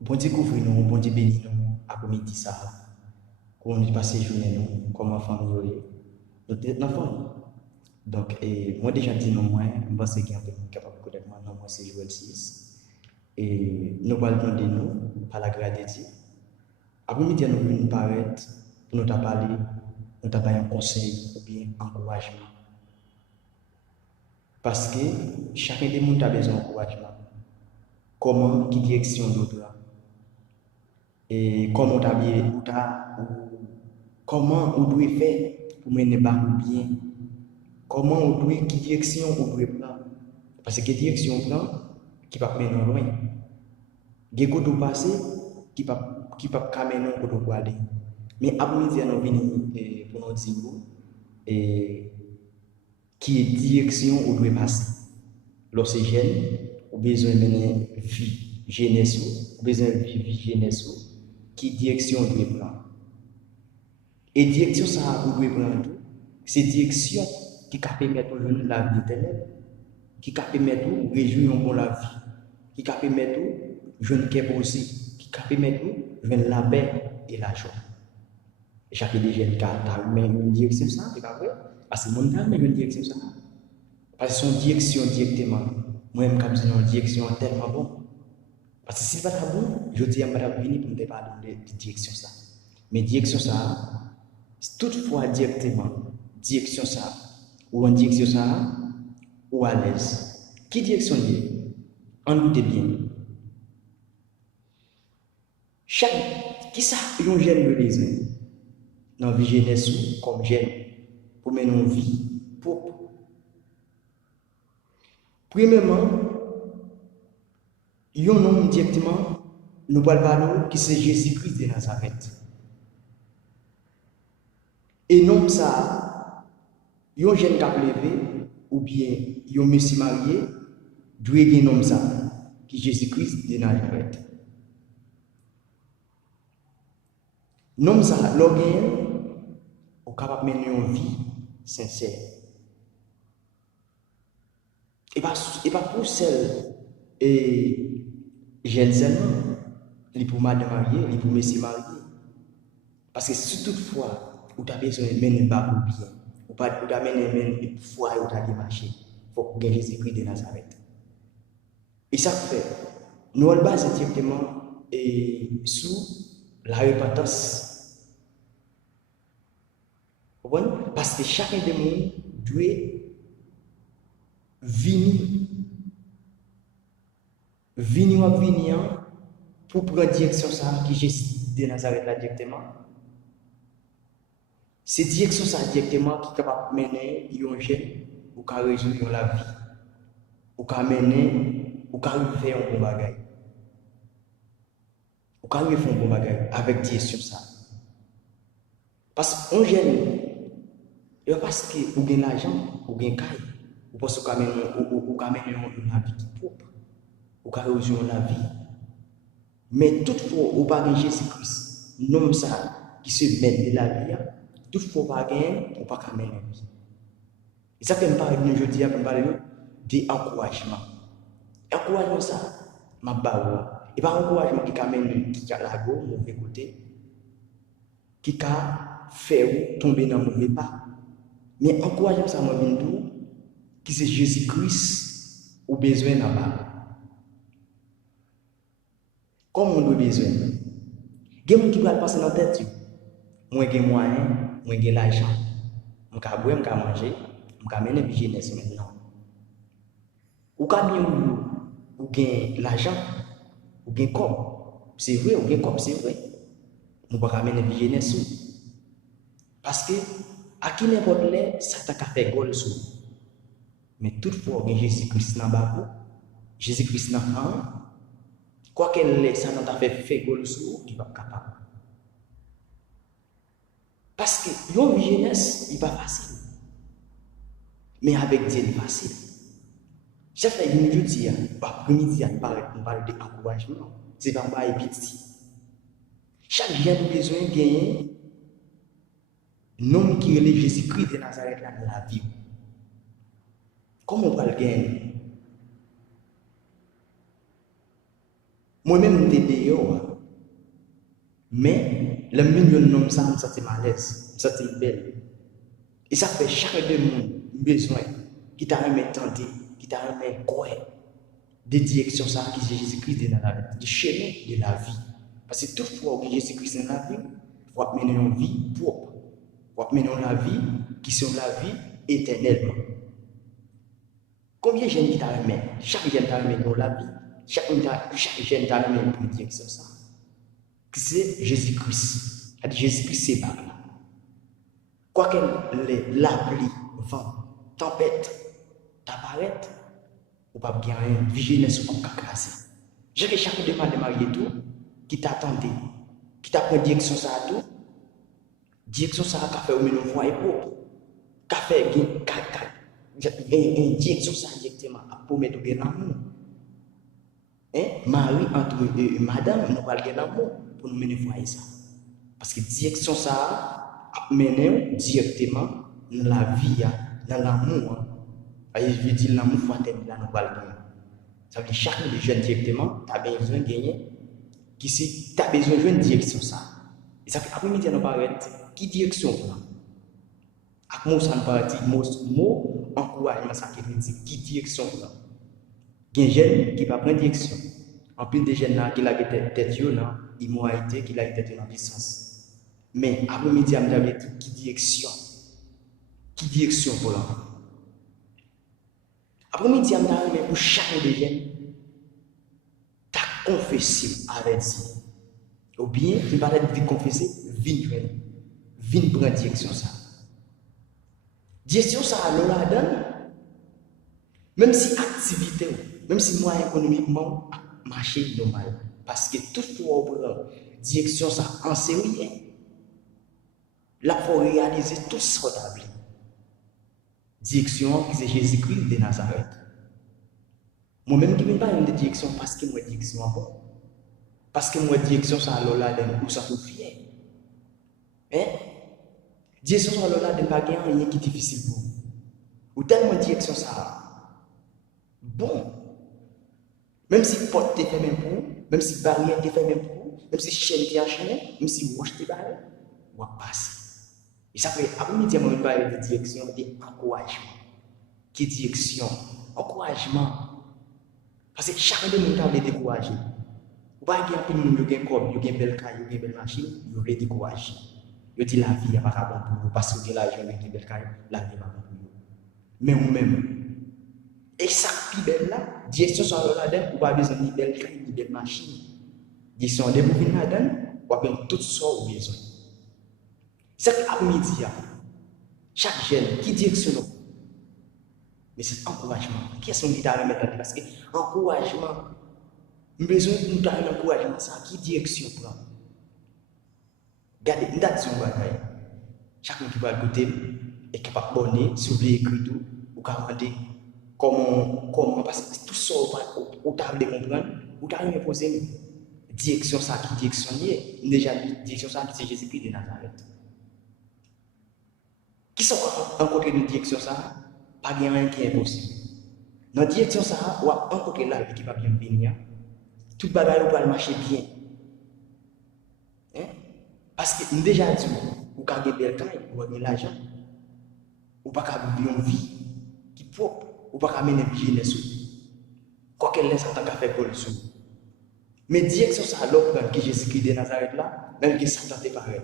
Bon Dieu couvre nous, bon Dieu bénit nous après-midi ça. Qu'on nous passe journée nous comme en famille. Nous sommes enfants. Donc, moi déjà dit non, moi, je pense que je suis capable de connaître moi, c'est Joël 6. Et nous allons demander nous, par la grâce de Dieu. Après-midi, nous venons paraître pour nous parler, nous parler un conseil ou bien encouragement. Parce que chacun des monde a besoin d'encouragement. Comment, qui direction d'autre là? Et comment comment on doit faire pour mener barre bien? Comment on doit, qui direction on doit prendre? Parce que direction on prend, qui va mener loin. Il y a des choses passées qui va mener pour aller. Mais après-midi, nous venons pour nous dire et qui est direction on doit passer. Lorsque jeune, on a besoin de mener vie jeunesse, on a besoin de vie jeunesse, qui direction on doit prendre. Et direction ça on doit prendre tout. C'est direction qui va permettre de la vie éternelle, qui va permettre de réjouir bon la vie, qui va permettre de jouer une aussi, qui va permettre de la paix et la joie. Et chaque des jeunes qui a une direction ça, c'est pas vrai? Parce que mon âme a une direction ça. Parce que son direction directement, moi-même, comme c'est une direction tellement bon. Parce que si ce n'est pas bon, je dis à madame venir pour me parler de direction ça. Mais direction ça, toutefois directement, direction ça, ou en direction ça, ou à l'aise. Qui direction liée? En doute bien. Chaque, qui ça, yon jeune de besoin? Dans la vie jeunesse, comme jeune, pour mener une vie propre. Premièrement, yon nom directement, nous parlons qui c'est Jésus-Christ de Nazareth. Et non ça, yon jeune qui a levé, ou bien yon monsieur marié, doit bien nom ça, qui est Jésus-Christ de Nazareth. Nom ça, l'organe, est capable de mener une vie sincère. Et pas pour celle et jeune seulement, il pour madame mariée, il pour monsieur marié. Parce que si toutefois, vous avez besoin de mener un bien, vous avez mener une foi et vous avez marché, il faut que Jésus-Christ de Nazareth. Et ça fait, nous allons baser directement sur la repentance. Parce que chacun de nous doit venir pour prendre direction ça qui Jésus de Nazareth là directement. C'est direction ça directement qui est capable de mener un jeune ou qui résoudre la vie. Ou qui mener, ou qui faire un bon bagage. Ou qui faire un bon bagage avec direction ça. Parce qu'un jeune, parce que vous avez l'argent, vous avez caille, vous pensez que vous avez une vie qui est propre, vous avez résoudre la vie. Mais toutefois, vous n'avez pas Jésus-Christ, nom ça qui se met de la vie, toutefois, vous n'avez pas mener la vie. Et ça, quand je parle aujourd'hui, je parle d'encouragement. Encouragement, ça, ma barre. Et pas encouragement qui amène qui a la go, mauvais côté, qui a fait tomber dans le mauvais pas. Mais encouragement, ça m'a dit qui c'est Jésus-Christ au besoin là-bas. Comme on a besoin. Il y a des gens qui doivent passer dans la tête. Moi, j'ai moyen, moi, j'ai l'argent. Je peux boire, je peux manger, je peux mener une jeunesse maintenant. Ou bien ou gain l'argent, ou gain corps. C'est vrai, ou gain corps, c'est vrai. Nous ne pouvons pas mener une jeunesse. Parce que, à qui n'importe l'air, ça t'a fait gol sous. Mais toutefois, Jésus-Christ n'a pas. Jésus-Christ n'a pas. Quoi qu'elle l'ait, ça t'a fait gol sous, il va pas capable. Parce que, une jeunesse, il n'est pas facile. Mais avec Dieu, il est facile. J'ai fait une jeudi, après-midi, on parle d'encouragement. C'est pas un petit. Chaque jeune a besoin de gagner un homme qui est Jésus-Christ de Nazareth dans la vie. Comment on va le gagner? Moi-même, je suis dehors. Mais, le million de noms, ça me sent mal à l'aise, ça me sent belle. Et ça fait chaque deux monde besoin, qui t'a remis tenter, qui t'a remis croire, des directions ça qui c'est Jésus-Christ dans la vie, du chemin de la vie. Parce que toutefois que Jésus-Christ dans la vie, il faut mener une vie propre. Il faut mener la vie qui sont la vie éternellement. Combien de gens qui t'a remis? Chaque jeune t'a remis dans la vie, chaque jeune t'a remis une direction ça. C'est Jésus-Christ. Jésus-Christ c'est pas là. Quoi que la pluie, vent, tempête, t'apparaît, ou pas bien rien, vigilance ou pas casser. J'ai que chaque demande de marier tout, qui t'attendait, qui t'a pris direction ça à tout, direction ça à fait au milieu voie et propre, qu'a fait une direction ça directement pour mettre au l'amour. Marie entre madame, nous parlons de l'amour pour nous mener voir ça. Parce que direction ça mener directement dans la vie, dans l'amour. Je veux dire l'amour fraternel, là nous parlons. Ça veut dire chaque jeune directement, tu as besoin de gagner. Tu as besoin de jouer une direction ça. Et ça fait après-midi, nous parlons qui direction là. À moi, ça ne parle pas mot encouragement, ça qui veut dire qui direction là. Il y a des jeunes qui ne prennent pas direction. En plus des jeunes qui ont tête immoralité, qui ont tête en puissance. Mais après-midi, je me dit qui direction. Qui direction pour l'enfant. Après-midi, je me dit pour chaque des jeunes, ta confession avec Dieu. Ou bien, tu vas te confesser, viens prendre direction ça. Direction ça, alors la donne, même si activité, même si moi économiquement, marché normal. Parce que toutefois, direction ça en série, là, il faut réaliser tout ce qu'on a vu. Direction, c'est Jésus-Christ de Nazareth. Moi-même, je ne pas une direction parce que moi, direction bon. Parce que moi, direction ça, alors là, où ça tout fier. Direction ça, alors là, de pas rien qui est difficile pour vous. Ou tellement direction ça. Bon. Même si porte est fait même pour vous, même si barrière est fait même pour vous, même si chaîne est enchaînée, même si roche est barrée, vous passer. Et ça fait, après-midi, on va parler de direction, d'encouragement. Qui est direction? Encouragement. Parce que chacun de nous a découragé. Vous ne pouvez pas dire que vous avez un corps, vous avez une belle caille, vous avez une belle machine, vous avez découragé. Vous dites la vie n'est pas bon pour vous, parce que vous avez l'argent, vous avez une belle caille, la vie n'est pas bon pour vous. Mais vous-même, et ça qui belle là, direction sur là-dedans, vous pas besoin de belle caille, de belle machine. Direction de vous venir là-dedans, vous avez tout ça vous besoin. C'est après-midi, chaque jeune qui directionne, mais c'est encouragement. Qui est-ce qui t'a remettre parce que encouragement, besoin de nous donner un encouragement, ça qui direction prend. Regardez, une date sur le bagage. Chacun qui va goûter est capable de bonner, si vous voulez écrire tout, ou demander comment, parce que tout ça, vous avez de comprendre, vous avez de poser direction ça qui direction liée. Déjà, direction ça qui c'est Jésus-Christ de Nazareth. Qui sont rencontrés dans direction ça, pas rien qui est impossible. Dans direction ça, on va rencontrer la vie qui va bien venir. Tout le bagage va marcher bien. Parce que nous déjà dit, vous avez des belles vous avez de l'argent, vous n'avez pas vivre une vie qui est propre, vous n'avez pas mener une jeunesse. Quoi qu'elle laisse en tant qu'affaire pour le sou. Mais direction ça, l'autre qui Jésus-Christ de Nazareth là, même qui s'attendait pareil.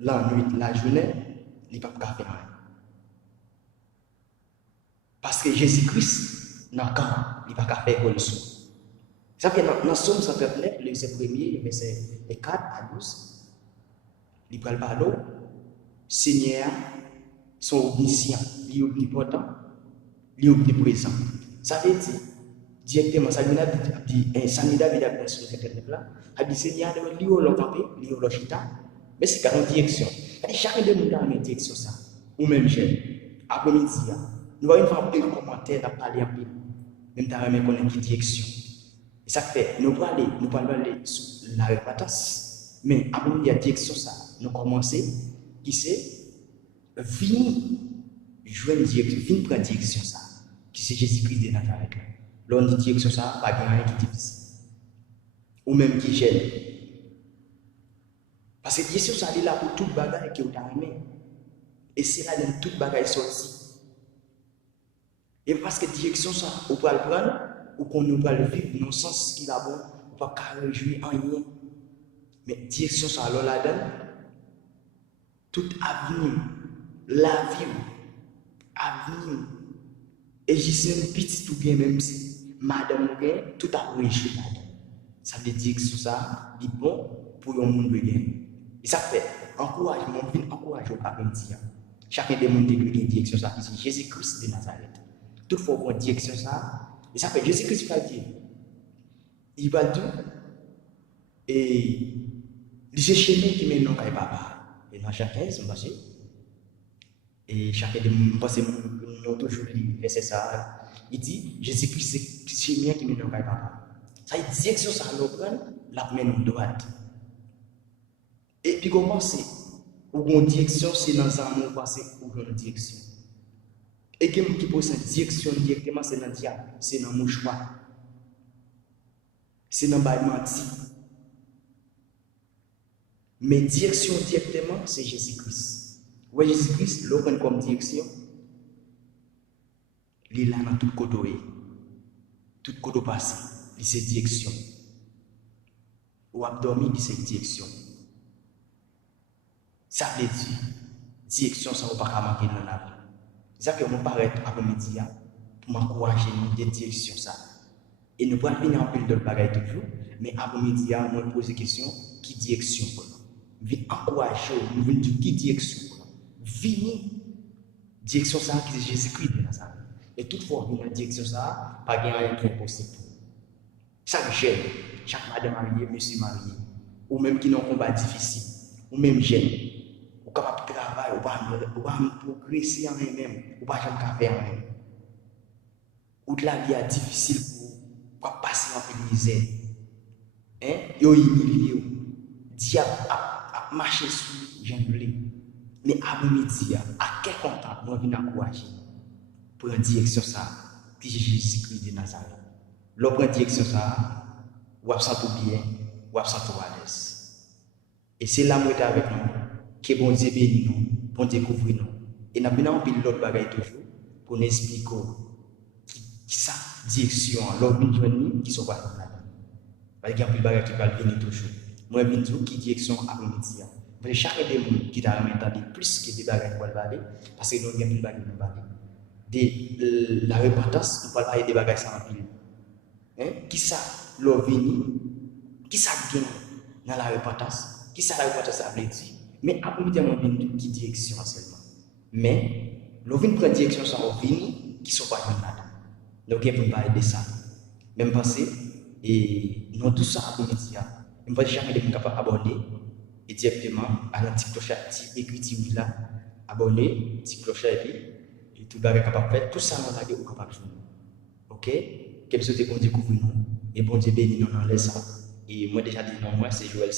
La nuit, la journée, il ne peut pas faire rien. Parce que Jésus-Christ, il ne peut pas faire pour le sou. Ça fait dans Somme 139, le verset 1er, verset 4 à 12, il parle par l'eau, Seigneur, son omniscient, il est omnipotent, il est omniprésent. Ça veut dire, directement, ça veut dire, ça veut dire, sur cette là, il dit, Seigneur, il est au campé, il est au chita, mais c'est quand même direction. Chacun de nous a une direction ça, ou même jeune, après-midi, nous allons faire un peu de commentaires, nous parler un peu, même dans la même direction. Et ça fait, nous parlons aller sur la repentance, mais après il y a direction ça, nous commençons, qui c'est, venir jouer une direction, venir prendre direction ça, qui c'est Jésus-Christ de Nazareth. Là, on dit direction ça, pas rien qui est difficile. ou même qui gêne. Parce que direction ça est là pour toute bagaille qui est aimé. Et c'est là dans toute bagaille sortie. Et parce que direction ça, on peut le prendre, ou qu'on ne peut le vivre dans le sens qui est bon, on ne peut pas réjouir en rien. Mais direction ça, alors là-dedans, tout avenir, la vie, avenir, et je suis un petit tout bien, même si madame ou bien, tout a réjoui là-dedans. Ça veut dire que ça, c'est bon pour le monde bien. Et ça fait encouragement, encouragement à dire. Chacun des mondes qui a une direction ça, c'est Jésus-Christ de Nazareth. Toutefois, on direction ça, et ça fait Jésus-Christ va dire. Il va dire, et c'est chemin qui mène dans le papa. Et dans chacun, c'est passé. Et chacun de nous, parce que nous toujours lu verset ça. Il dit, Jésus-Christ, c'est chemin qui mène dans le papa. Ça veut dire direction ça, nous prend, la main nous droite. Et puis comment c'est? Ou une direction, c'est dans un mot passé, ou une direction. Et qui pose cette direction directement, c'est dans le diable, c'est dans mon choix. C'est dans le menti. Mais direction directement, c'est Jésus-Christ. Ouais, Jésus-Christ, l'open comme direction, il est là dans tout côté passé, il c'est direction. Ou abdomen, il c'est direction. Ça veut dire, direction, ça ne va pas manquer dans la vie. C'est ça que je m'arrête après-midi pour m'encourager dans une direction. Et nous ne pouvons pas venir en pile de bagaille toujours, mais après-midi, je me pose des questions qui direction. Je vais encourager, je vais dire qui direction. Venez, direction ça qui est Jésus-Christ de Nazareth. Et toutefois, venir dans direction ça, pas rien qui est possible. Chaque jeune, chaque madame mariée, monsieur marié, ou même qui ont un combat difficile, ou même jeune, ou capable de travailler, ou pas progresser en même, ou pas jamais faire en même. Ou de la vie est difficile pour passer en peu de misère. Hein? Yo humilié, diable a marché sur jeune blé. Mais après-midi, à quel content nous venons encourager pour une direction ça, qui est Jésus-Christ de Nazareth. L'autre direction ça, ou absent tout bien, ou absent tout à l'aise. Et c'est là où avec nous, que bon Dieu bénit nous, pour découvrir nous. Et nous avons pile l'autre bagaille toujours, pour nous expliquer qui ça, direction, l'autre journée qui sont pas là. Parce qu'il y a plus de bagaille qui va venir toujours. Moi, je dis qui direction après-midi. Parce que chaque des gens qui t'a entendu plus que des bagages pour aller, parce que nous avons plus de bagages pour aller. De la repentance, nous parlons des bagages sans pile. Qui ça, l'ovini, qui ça gagne dans la repentance, qui ça la repentance a dire. Mais après-midi, on vient qui direction seulement. Mais l'ovini prend direction sans ovini, qui sont pas là-dedans. Donc, il faut parler de ça. Même penser, et nous tout ça après-midi, nous ne jamais être capable d'abonner. Et directement à la petite cloche écriture là, abonner, petite cloche et tout le monde est capable de faire tout ça dans la vie, capable de faire. Ok? Quel soit bon découvrir nous et bon Dieu bénit nous dans les ça. Et moi déjà dit non, moi c'est Joël.